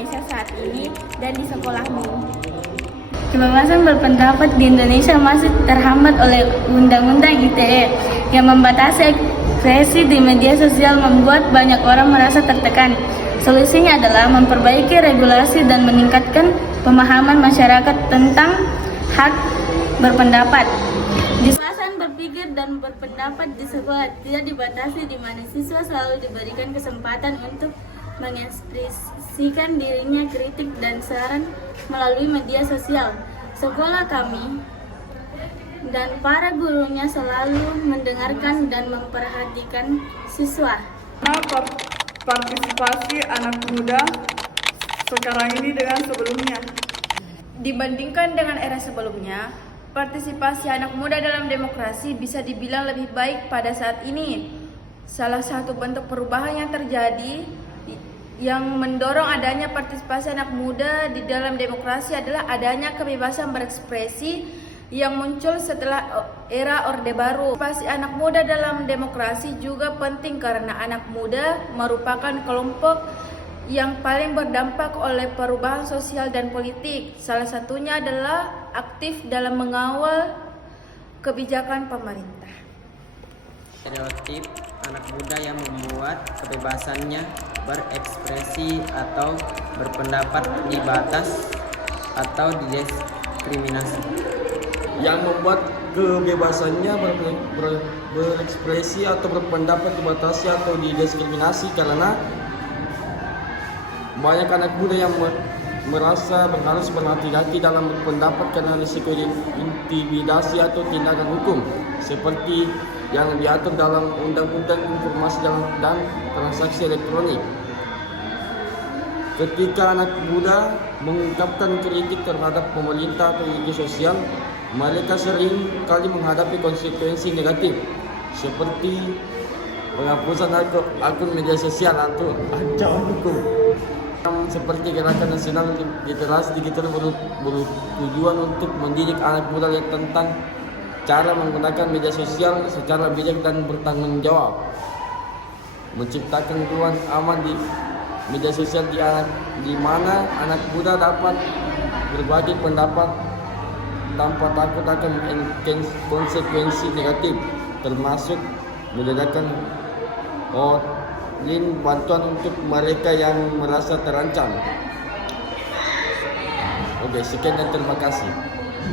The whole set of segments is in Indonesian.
Indonesia saat ini dan di sekolahmu? Kebebasan berpendapat di Indonesia masih terhambat oleh Undang-Undang ITE yang membatasi ekspresi di media sosial, membuat banyak orang merasa tertekan. Solusinya adalah memperbaiki regulasi dan meningkatkan pemahaman masyarakat tentang hak berpendapat. Kebebasan berpikir dan berpendapat di sekolah tidak dibatasi, di mana siswa selalu diberikan kesempatan untuk mengekspresikan dirinya, kritik dan saran melalui media sosial. Sekolah kami dan para gurunya selalu mendengarkan dan memperhatikan siswa. Partisipasi anak muda sekarang ini dengan sebelumnya. Dibandingkan dengan era sebelumnya, partisipasi anak muda dalam demokrasi bisa dibilang lebih baik pada saat ini. Salah satu bentuk perubahan yang terjadi yang mendorong adanya partisipasi anak muda di dalam demokrasi adalah adanya kebebasan berekspresi yang muncul setelah era Orde Baru. Partisipasi anak muda dalam demokrasi juga penting karena anak muda merupakan kelompok yang paling berdampak oleh perubahan sosial dan politik. Salah satunya adalah aktif dalam mengawal kebijakan pemerintah. Stereotip anak muda yang membuat kebebasannya berekspresi atau berpendapat dibatas atau didiskriminasi. Yang membuat kebebasannya berekspresi atau berpendapat dibatasi atau didiskriminasi karena banyak anak muda yang merasa harus berhati-hati dalam berpendapat karena risiko intimidasi atau tindakan hukum seperti yang diatur dalam Undang-Undang Informasi dan Transaksi Elektronik. Ketika anak muda mengungkapkan kritik terhadap pemerintah atau media sosial, mereka sering kali menghadapi konsekuensi negatif seperti penghapusan akun media sosial atau ancaman hukum. Seperti Gerakan Nasional Literasi Digital bertujuan untuk mendidik anak muda tentang cara menggunakan media sosial secara bijak dan bertanggung jawab, menciptakan ruang aman di media sosial di mana anak muda dapat berbagi pendapat tanpa takut akan konsekuensi negatif, termasuk menyediakan bantuan untuk mereka yang merasa terancam. Oke, sekian dan terima kasih.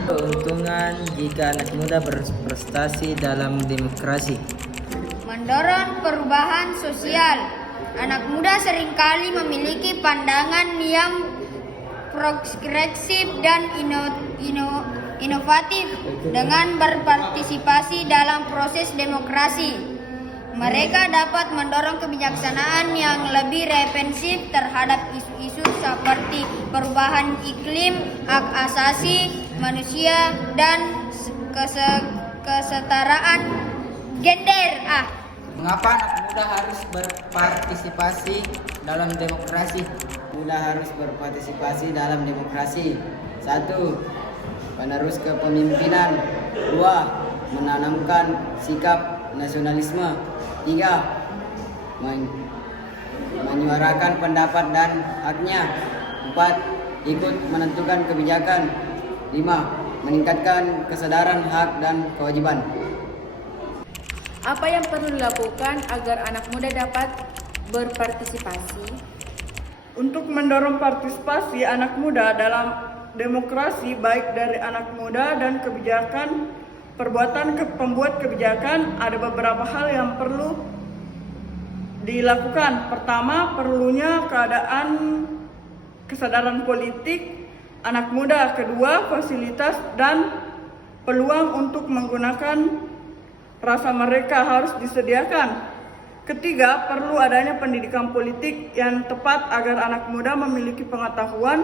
Keuntungan jika anak muda berprestasi dalam demokrasi. Mendorong perubahan sosial. Anak muda seringkali memiliki pandangan yang progresif dan inovatif dengan berpartisipasi dalam proses demokrasi. Mereka dapat mendorong kebijaksanaan yang lebih representatif terhadap isu-isu seperti perubahan iklim, hak asasi manusia, dan kesetaraan gender. Mengapa anak muda harus berpartisipasi dalam demokrasi? Muda harus berpartisipasi dalam demokrasi. 1. Penerus kepemimpinan. 2. Menanamkan sikap nasionalisme. 3. Menyuarakan pendapat dan haknya. 4. Ikut menentukan kebijakan. 5. Meningkatkan kesadaran hak dan kewajiban. Apa yang perlu dilakukan agar anak muda dapat berpartisipasi? Untuk mendorong partisipasi anak muda dalam demokrasi, baik dari anak muda dan kebijakan pembuat kebijakan, ada beberapa hal yang perlu dilakukan. Pertama, perlunya kesadaran politik anak muda. Kedua, fasilitas dan peluang untuk menggunakan rasa mereka harus disediakan. Ketiga, perlu adanya pendidikan politik yang tepat agar anak muda memiliki pengetahuan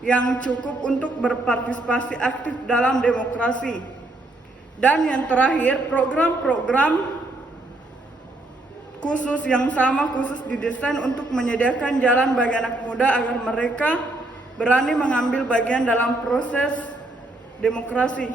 yang cukup untuk berpartisipasi aktif dalam demokrasi. Dan yang terakhir, program-program khusus didesain untuk menyediakan jalan bagi anak muda agar mereka berani mengambil bagian dalam proses demokrasi.